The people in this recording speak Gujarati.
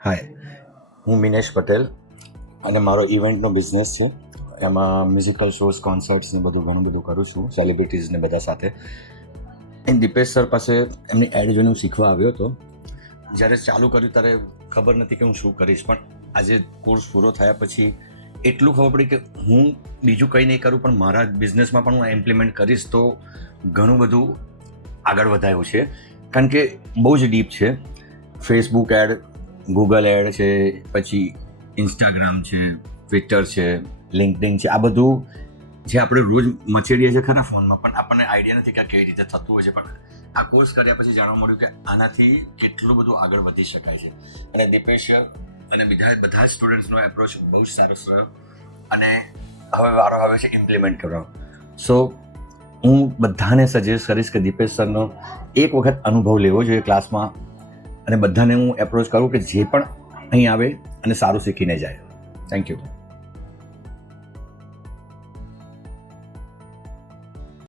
હાય, હું મિનેશ પટેલ અને મારો ઇવેન્ટનો બિઝનેસ છે. એમાં મ્યુઝિકલ શોઝ, કોન્સર્ટ્સ ને બધું ઘણું બધું કરું છું, સેલિબ્રિટીઝને બધા સાથે. દીપેશ સર પાસે એમની એડ જોઈને હું શીખવા આવ્યો હતો. જ્યારે ચાલુ કર્યું ત્યારે ખબર નથી કે હું શું કરીશ, પણ આજે કોર્સ પૂરો થયા પછી એટલું ખબર પડી કે હું બીજું કંઈ નહીં કરું પણ મારા બિઝનેસમાં પણ હું ઇમ્પ્લિમેન્ટ કરીશ તો ઘણું બધું આગળ વધાયું છે. કારણ કે બહુ જ ડીપ છે. ફેસબુક એડ, ગૂગલ એડ છે, પછી ઇન્સ્ટાગ્રામ છે, ટ્વિટર છે, લિંક્ડઇન છે. આ બધું જે આપણે રોજ મચેડીએ છીએ ખરા ફોનમાં, પણ આપણને આઈડિયા નથી કે આ કેવી રીતે થતું હોય છે. પણ આ કોર્સ કર્યા પછી જાણવા મળ્યું કે આનાથી કેટલું બધું આગળ વધી શકાય છે. અને દીપેશ અને બધા સ્ટુડન્ટ્સનો એપ્રોચ બહુ જ સરસ રહ્યો અને હવે વારો આવે છે ઇમ્પ્લિમેન્ટ કરવાનો. સો હું બધાને સજેસ્ટ કરીશ કે દીપેશ સરનો એક વખત અનુભવ લેવો જોઈએ ક્લાસમાં, અને બધાને હું એપ્રોચ કરું કે જે પણ અહીં આવે અને સારું શીખીને જાય. Thank you.